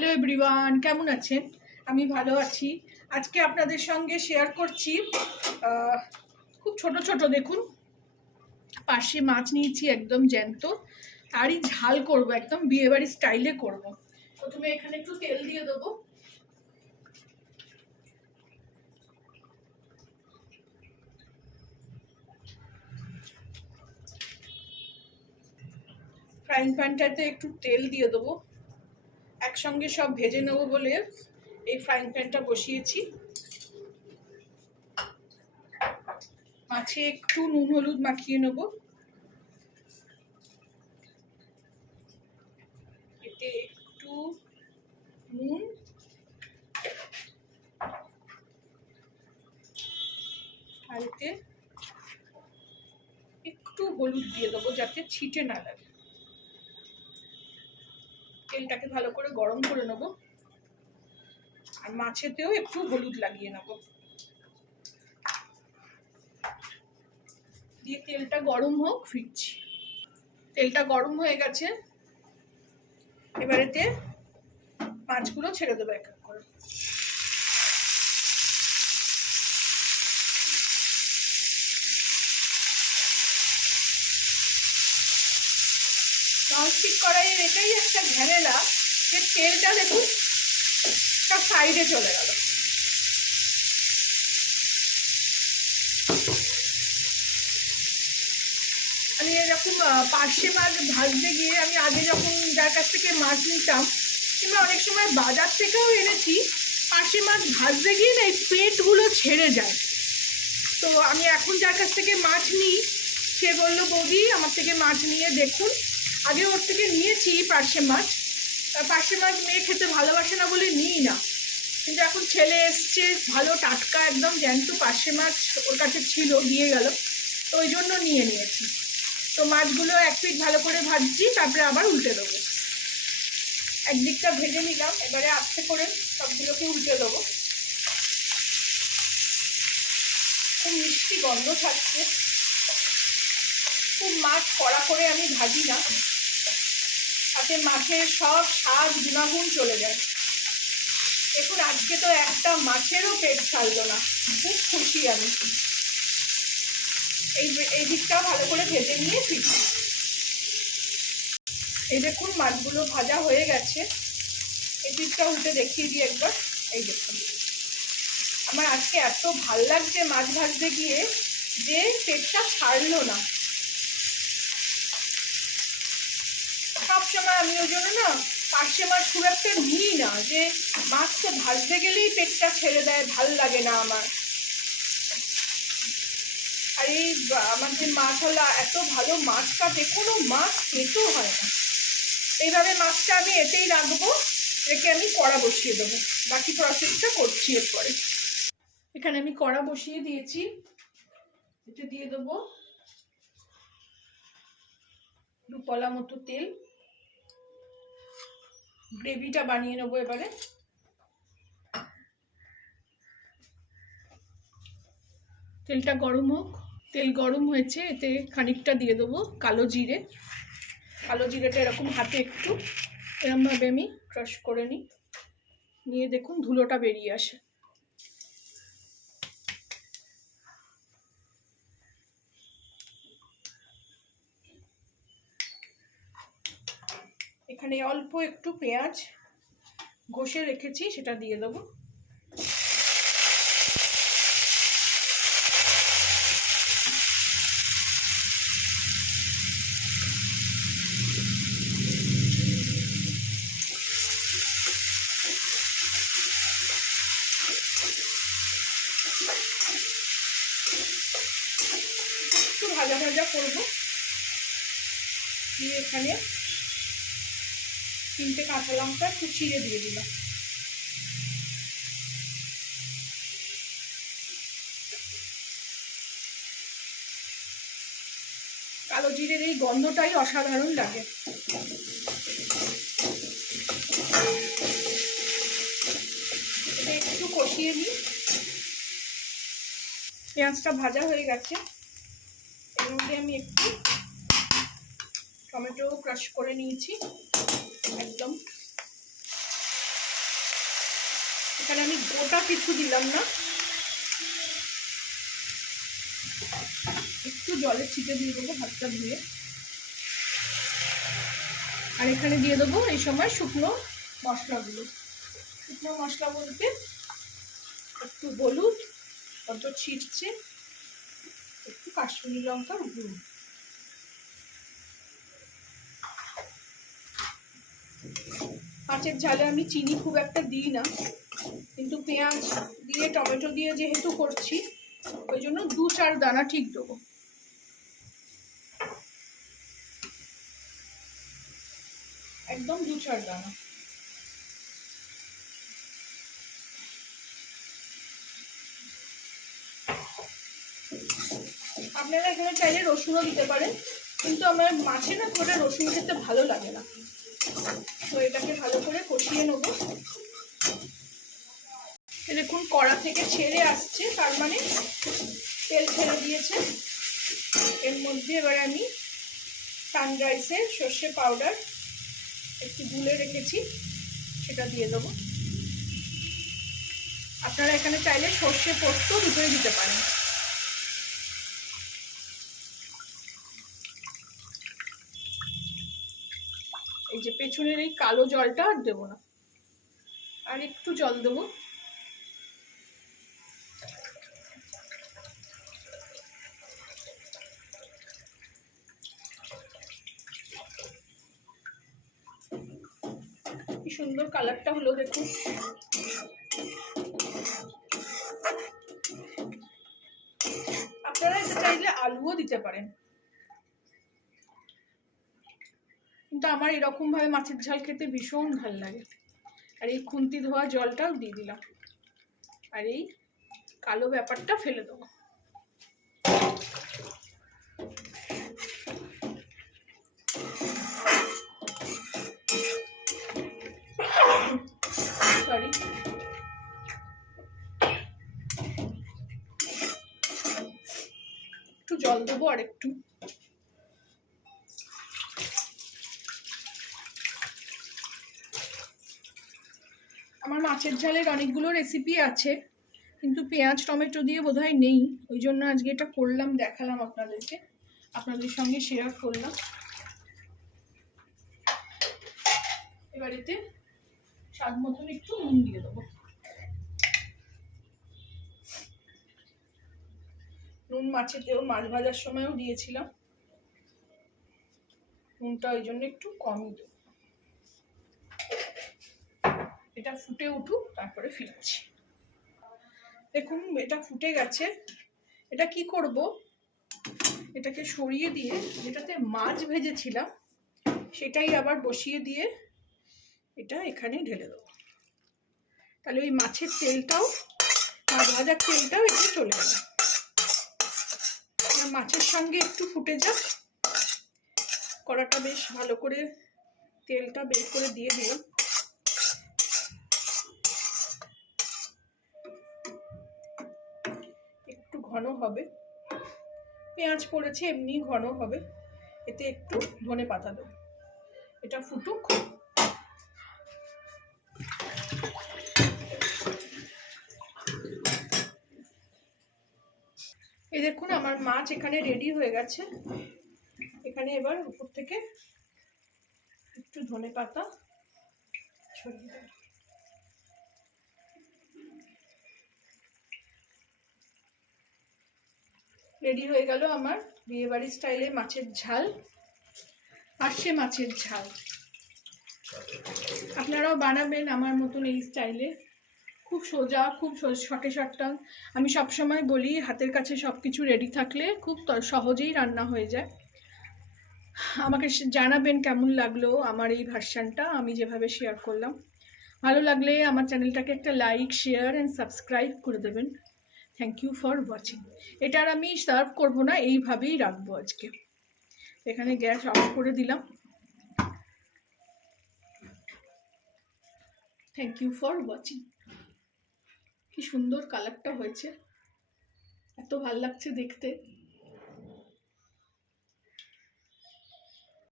Hello everyone, কেমন আছেন? আমি ভালো আছি। আজকে আপনাদের সঙ্গে শেয়ার করছি খুব ছোট ছোট দেখুন পার্শে মাছ নিয়েছি, একদম জ্যান্ত। তারই ঝাল করব, একদম বিয়েবাড়ি স্টাইলে করব। প্রথমে এখানে একটু তেল দিয়ে দেবো। ফ্রাইং প্যানটাতে একটু তেল দিয়ে দেবো, একসঙ্গে সব ভেজে নেবো বলে এই ফ্রাইং প্যানটা বসিয়েছি। মাছে একটু নুন হলুদ মাখিয়ে নেবো। এতে একটু নুন, আর এতে একটু হলুদ দিয়ে দেবো যাতে ছিটে না লাগে। তেলটাকে ভালো করে গরম করে নেব, আর মাছেতেও একটু হলুদ লাগিয়ে নেব। দিয়ে তেলটা গরম হোক, ফিরছি। তেলটা গরম হয়ে গেছে, এবারেতে মাছগুলো ছেড়ে দেবো এক এক করে। ননস্টিক কড়াইয়ের এটাই একটা ঝামেলা যে তেলটা দেখুন সব সাইডে চলে গেল। আমি এরকম পার্শে মাছ ভাজতে গিয়ে, আমি আগে যখন যার কাছ থেকে মাছ নিতাম কিংবা অনেক সময় বাজার থেকেও এনেছি, পার্শে মাছ ভাজতে গিয়ে না এই পেটগুলো ছেড়ে যায়। তো আমি এখন যার কাছ থেকে মাছ নিই সে বললো, বৌদি আমার থেকে মাছ নিয়ে দেখুন। আগে ওর থেকে নিয়েছি পার্শে মাছ। পার্শে মাছ মেয়ে খেতে ভালোবাসে না বলে নিই না, কিন্তু এখন ছেলে এসছে, ভালো টাটকা একদম জ্যান্ত পার্শে মাছ ওর কাছে ছিল, দিয়ে গেল, তো ওই জন্য নিয়ে নিয়েছি। তো মাছগুলো এক পিঠ ভালো করে ভাজছি, তারপরে আবার উল্টে দেবো। একদিকটা ভেজে নিলাম, এবারে আস্তে করে সবগুলোকে উল্টে দেবো। খুব মিষ্টি গন্ধ থাকছে। খুব মাছ কড়া করে আমি ভাজি না, তাতে মাছের সব স্বাদ গুণাগুণ চলে যায়। দেখুন আজকে তো একটা মাছেরও পেট ছাড়লো না, খুব খুশি আমি। এই দিকটা ভালো করে ভেজে নিয়ে ফিরছি। এই দেখুন মাছগুলো ভাজা হয়ে গেছে, এই দিকটা উল্টে দেখিয়ে দিই একবার। এই দেখুন আমার আজকে এত ভাল লাগছে মাছ ভাজতে গিয়ে যে পেটটা ছাড়লো না। সবসময় আমি ওই জন্য না পার্শে মাছ খুব একটা নিই না, যে মাছটা ভাজতে গেলেই পেটটা ছেড়ে দেয়, ভাল লাগে না আমার। আর এই আমাদের মাছওয়ালা এত ভালো মাছ কাটে, কোনো মাছ খেতেও হয় না। এইভাবে মাছটা আমি এতেই রাখবো, রেখে আমি কড়া বসিয়ে দেবো। বাকি প্রসেসটা করছি এরপরে। এখানে আমি কড়া বসিয়ে দিয়েছি, এতে দিয়ে দেবো দুপলা মতো তেল। গ্রেভিটা বানিয়ে নেবো এবারে। তেলটা গরম হোক। তেল গরম হয়েছে, এতে খানিকটা দিয়ে দেবো কালো জিরে। কালো জিরেটা এরকম হাতে একটু এরকমভাবে আমি ক্রাশ করে নিই, নিয়ে দেখুন ধুলোটা বেরিয়ে আসে। এখানে অল্প একটু পেঁয়াজ ঘষে রেখেছি, সেটা দিয়ে দেবো। একটু ভাজা ভাজা করবো, দিয়ে এখানে 3টে কাঁচা লঙ্কা একটু চিড়ে দিয়ে দিলাম। কালো জিরের এই গন্ধটাই অসাধারণ লাগে। এটা একটু কষিয়ে নিই। পেঁয়াজটা ভাজা হয়ে গেছে, এর মধ্যে আমি একটু টমেটো ক্রাশ করে নিয়েছি একদম। এখানে আমি গোটা কিছু দিলাম না, একটু জলে ছিটে দিয়ে দেবো হাতটা ধুয়ে। আর এখানে দিয়ে দেবো এই সময় শুকনো মশলাগুলো। শুকনো মশলা বলতে একটু হলুদ, অত ছিটছে, একটু কাশ্মীরি লঙ্কার গুঁড়ো। মাছের ঝালে আমি চিনি খুব একটা দিই না, কিন্তু পেঁয়াজ দিয়ে টমেটো দিয়ে যেহেতু করছি ওই জন্য 2-4 দানা ঠিক দেবো। একদম 2-4 দানা। আপনারা এখানে চাইলে রসুনও দিতে পারেন, কিন্তু আমার মাছে না করে রসুন খেতে ভালো লাগে না। তো এটাকে ভালো করে কষিয়ে নেব। দেখুন কড়া থেকে ছেড়ে আসছে, তার মানে তেল ছেড়ে দিয়েছে। এর মধ্যে এবার আমি সানরাইসের সর্ষে পাউডার একটু গুলে রেখেছি, সেটা দিয়ে দেবো। আপনারা এখানে চাইলে সর্ষে পোস্ত ভিতরে দিতে পারেন। এই যে পেছনের এই কালো জলটা আর দেবো না, আর একটু জল দেবো। কি সুন্দর কালারটা হলো দেখুন। আপনারা এটা চাইলে আলুও দিতে পারেন, কিন্তু আমার এরকম ভাবে মাছের ঝাল খেতে ভীষণ ভালো লাগে। আর এই খুন্তি ধোয়া জলটাও দিয়ে দিলাম, আর এই কালো ব্যাপারটা ফেলে দেবো। সরি, একটু জল দেবো আর একটু। আমার মাছের ঝালের অনেকগুলো রেসিপি আছে, কিন্তু পেঁয়াজ টমেটো দিয়ে বোধহয় নেই, ওই জন্য আজকে এটা করলাম, দেখালাম আপনাদেরকে, আপনাদের সঙ্গে শেয়ার করলাম। এবার এতে স্বাদ মতন একটু নুন দিয়ে দেবো। নুন মাছেতেও, মাছ ভাজার সময়ও দিয়েছিলাম, নুনটা ওই জন্য একটু কমই দেবো। এটা ফুটে উঠুক, তারপরে ফিরছি। দেখুন এটা ফুটে গেছে। এটা কি করব, এটাকে সরিয়ে দিয়ে যেটাতে মাছ ভেজেছিলাম সেটাই আবার বসিয়ে দিয়ে এটা এখানে ঢেলে দেবো। তাহলে ওই মাছের তেলটাও, মাছ ভাজার তেলটাও একটু চলে যাবে। মাছের সঙ্গে একটু ফুটে যাক, কড়াটা বেশ ভালো করে তেলটা বের করে দিয়ে দিলাম। একটু ঘন হবে, পেঁয়াজ পড়েছে এমনি ঘন হবে। এতে একটু ধনে পাতা দেবো, এটা ফুটুক। এই দেখুন আমার মাছ এখানে রেডি হয়ে গেছে। এখানে এবার উপর থেকে একটু ধনে পাতা ছড়িয়ে দেব। রেডি হয়ে গেল আমার বিয়েবাড়ি স্টাইলে মাছের ঝাল, পার্শে মাছের ঝাল। আপনারাও বানাবেন আমার মতন এই স্টাইলে, খুব সোজা, খুব শর্টে শর্টটা। আমি সবসময় বলি হাতের কাছে সব কিছু রেডি থাকলে খুব সহজেই রান্না হয়ে যায়। আমাকে জানাবেন কেমন লাগলো আমার এই ভার্সানটা, আমি যেভাবে শেয়ার করলাম। ভালো লাগলে আমার চ্যানেলটাকে একটা লাইক, শেয়ার অ্যান্ড সাবস্ক্রাইব করে দেবেন। Thank you for watching. এটা আর আমি সার্ভ করবো না, এইভাবেই রাখবো আজকে। এখানে গ্যাস অফ করে দিলাম। Thank you for watching. কি সুন্দর কালারটা হয়েছে, এত ভালো লাগছে দেখতে।